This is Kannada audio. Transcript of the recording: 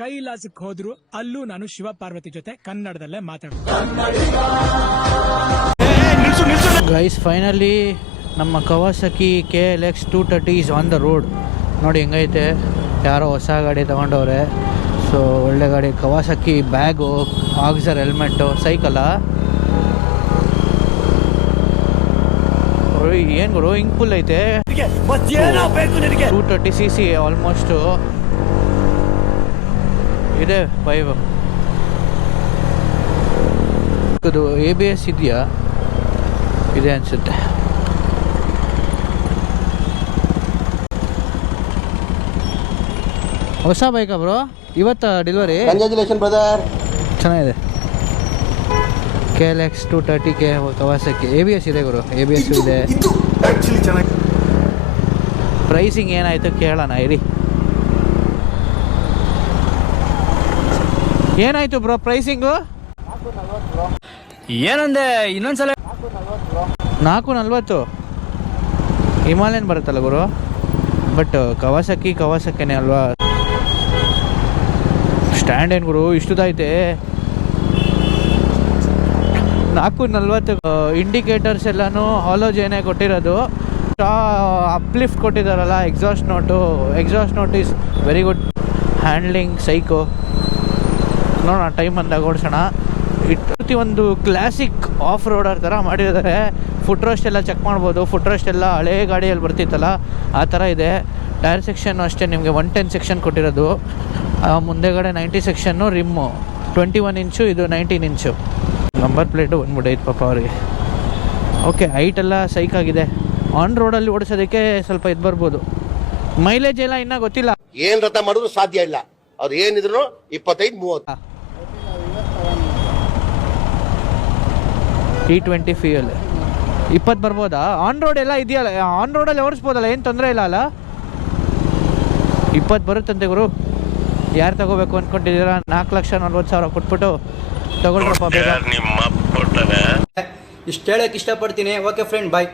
ಕೈಲಾಸಕ್ಕೆ ಹೋದ್ರು ಅಲ್ಲೂ ನಾನು ಶಿವ ಪಾರ್ವತಿ ಜೊತೆ ಕನ್ನಡದಲ್ಲೇ ಮಾತಾಡ್ತೀನಿ. ಗೈಸ್ ಫೈನಲಿ ನಮ್ಮ Kawasaki KLX 230 is on the road. ನೋಡಿ ಹೆಂಗೈತೆ, ಯಾರೋ ಹೊಸ ಗಾಡಿ ತೊಗೊಂಡವ್ರೆ. ಸೊ ಒಳ್ಳೆ ಗಾಡಿ. ಕವಾಸಕಿ ಬ್ಯಾಗು, ಆಕ್ಸರ್ ಹೆಲ್ಮೆಟ್ಟು, ಸೈಕಲ್ಲ. ಏನು ಗುರು ಹಿಂಗ್ ಫುಲ್ ಐತೆ. 230cc ಆಲ್ಮೋಸ್ಟು ಇದೆ. 5 ಇದು ABS ಇದೆಯಾ? ಇದೆ ಅನ್ಸುತ್ತೆ. ಹೊಸ ಬೈಕಾ ಬ್ರೋ? ಇವತ್ತು ಡೆಲಿವರಿ? Congratulation brother. ಚೆನ್ನಾಗಿದೆ. KLX 230K Kawasaki. ABS ಇದೆ ಗುರು, ABS ಇದೆ. ಪ್ರೈಸಿಂಗ್ ಏನಾಯ್ತು ಕೇಳೋಣ ಇರಿ. ಏನಾಯ್ತು ಬ್ರೋ ಪ್ರೈಸಿಂಗು? ಏನಂದೆ ಇನ್ನೊಂದ್ಸಲ? 440. ಹಿಮಾಲಯನ್ ಬರುತ್ತಲ್ಲ ಗುರು, ಬಟ್ ಕವಾಸಕಿನೇ ಅಲ್ವಾ. ಸ್ಟ್ಯಾಂಡ್ ಏನು ಗುರು ಇಷ್ಟುದೈತೆ? 440. ಇಂಡಿಕೇಟರ್ಸ್ ಎಲ್ಲನೂ ಹಾಲೋಜೇನೇ ಕೊಟ್ಟಿರೋದು. ಅಪ್ಲಿಫ್ಟ್ ಕೊಟ್ಟಿದ್ದಾರಲ್ಲ. Exhaust note is very good. Handling ಸೈಕೋ. ನೋಡೋಣ ಟೈಮ್ ಅಂದಾಗ ಓಡಿಸೋಣ. ಒಂದು ಕ್ಲಾಸಿಕ್ ಆಫ್ ರೋಡರ್ ಥರ ಮಾಡಿದ್ದಾರೆ. ಫುಟ್ ರೋಸ್ಟ್ ಎಲ್ಲ ಚೆಕ್ ಮಾಡ್ಬೋದು. ಫುಟ್ ರೋಸ್ಟ್ ಎಲ್ಲ ಹಳೇ ಗಾಡಿಯಲ್ಲಿ ಬರ್ತಿತ್ತಲ್ಲ ಆ ಥರ ಇದೆ. ಟೈರ್ ಸೆಕ್ಷನ್ನು ಅಷ್ಟೇ ನಿಮಗೆ 110 ಸೆಕ್ಷನ್ ಕೊಟ್ಟಿರೋದು. ಮುಂದೆಗಡೆ 90 ಸೆಕ್ಷನ್ನು. ರಿಮ್ಮು 21 ಇಂಚು, ಇದು 19 ಇಂಚು. ನಂಬರ್ ಪ್ಲೇಟು ಬಂದ್ಬಿಟ್ಟೈತೆ ಪಾಪ ಅವ್ರಿಗೆ. ಓಕೆ, ಹೈಟೆಲ್ಲ ಸೈಕಾಗಿದೆ. ಆನ್ ರೋಡಲ್ಲಿ ಓಡಿಸೋದಕ್ಕೆ ಸ್ವಲ್ಪ ಇದು ಬರ್ಬೋದು. ಮೈಲೇಜ್ ಎಲ್ಲ ಇನ್ನೂ ಗೊತ್ತಿಲ್ಲ. ಏನು ರಥ ಮಾಡೋದು ಸಾಧ್ಯ ಇಲ್ಲ. ಅವ್ರು ಏನಿದ್ರು 25-30. T20 ಫ್ಯೂಯಲ್ 20 ಬರ್ಬೋದಾ? ಆನ್ ರೋಡ್ ಎಲ್ಲ ಇದೆಯಲ್ಲ, ಆನ್ ರೋಡಲ್ಲಿ ಓಡಿಸ್ಬೋದಲ್ಲ, ಏನು ತೊಂದರೆ ಇಲ್ಲ ಅಲ್ಲ? 20 ಬರುತ್ತಂತೆ ಗುರು. ಯಾರು ತಗೋಬೇಕು ಅಂದ್ಕೊಂಡಿದ್ದೀರಾ? 4,40,000 ಕೊಟ್ಬಿಟ್ಟು ತಗೊಳ್ರಪ್ಪ ಬೇಗ. ಇಷ್ಟು ಹೇಳಕ್ಕೆ ಇಷ್ಟಪಡ್ತೀನಿ. ಓಕೆ ಫ್ರೆಂಡ್, ಬಾಯ್.